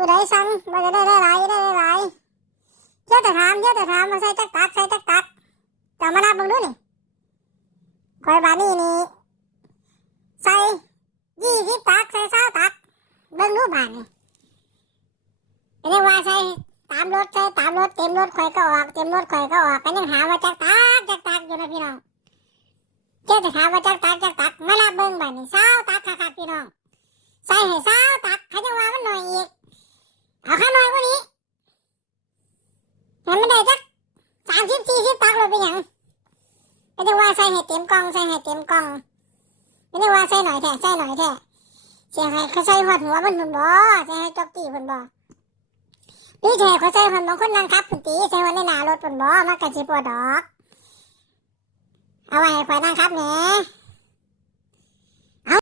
ผู้ใดสั่งว่าจะได้หลายเจ้าแต่ถามมาใส่จักตักจะมานับมึงดูนี่คอยบานี่ใส่20 ตักใส่20 ตักเบิ่งดูบานี่อันนี้ว่าใส่ตามรถเต็มรถข่อยก็ออกกันยังหาว่าจักตักอยู่นะพี่น้องเจ้าแต่ถามว่าจักตักมานับเบิ่งบานี่20 ตักคักพี่น้องใส่ให้20 ตักเขาจะว่ามันหน่อยอีกเอาข้างน้อยกว่านี้เห็นมันได้จัก30-40 ตักเลยเป็นหยังไม่ได้ว่าใส่ให้เต็มกล่องไม่ได้ว่าใส่หน่อยแท้เสียให้เขาใส่หัวมันผุนบ่ใส่ให้จอกตีผุนบ่นี่แท้เขาใส่ผุนบางคนนั่งขับผุนตีใส่หัวในหน้ารถผุนบ่มันก็สิปวดดอกเอาไว้ให้ข่อยนั่งขับแหน่